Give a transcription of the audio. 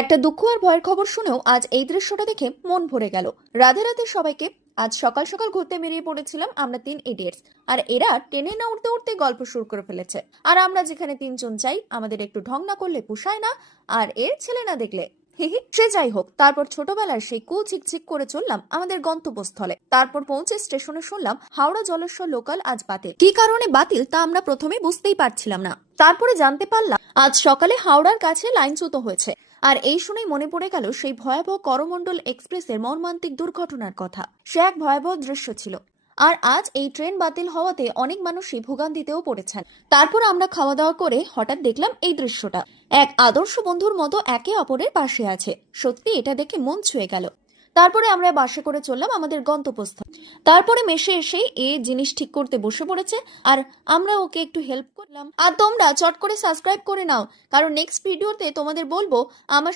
একটা দুঃখ আর ভয়ের খবর শুনেও আজ এই দৃশ্যটা দেখে মন ভরে গেল। রাধে রাধে সবাইকে। আজ সকাল সকাল ঘুরতে বেরিয়ে পড়েছিলাম আমরা তিন ইডিয়েটস। আর এরা টেনে না উঠতে উঠতে গল্প শুরু করে ফেলেছে। আর আমরা যেখানে তিনজন চাই, আমাদের একটু ঢং না করলে পোষায় না। আর এর ছেলে না দেখলে সে যাই হোক, তারপর ছোটবেলার সেই কু ঝিকঝিক করে চললাম আমাদের গন্তব্যস্থলে। তারপর পৌঁছে স্টেশনে শুনলাম হাওড়া জলেশ্বর লোকাল আজ বাতিল। কি কারণে বাতিল তা আমরা প্রথমে বুঝতেই পারছিলাম না। তারপরে জানতে পারলাম আজ সকালে হাওড়ার কাছে লাইনচ্যুত হয়েছে। আর এই শুনেই মনে পড়ে গেল সেই ভয়াবহ করমণ্ডল এক্সপ্রেসের মর্মান্তিক দুর্ঘটনার কথা। সে এক ভয়াবহ দৃশ্য ছিল। আর আজ এই ট্রেন বাতিল হওয়াতে অনেক মানুষই ভোগান্তিতেও পড়েছেন। তারপর আমরা খাওয়া দাওয়া করে হঠাৎ দেখলাম এই দৃশ্যটা। এক আদর্শ বন্ধুর মতো একে অপরের পাশে আছে। সত্যি এটা দেখে মন ছুঁয়ে গেল। তারপরে আমরা বাসে করে চললাম আমাদের গন্তব্যস্থল। তারপরে মেশে এসে এ জিনিস ঠিক করতে বসে পড়েছে। আর আমরা ওকে একটু হেল্প করলাম। আর তোমরা চট করে সাবস্ক্রাইব করে নাও, কারণ নেক্সট ভিডিওতে তোমাদের বলবো আমার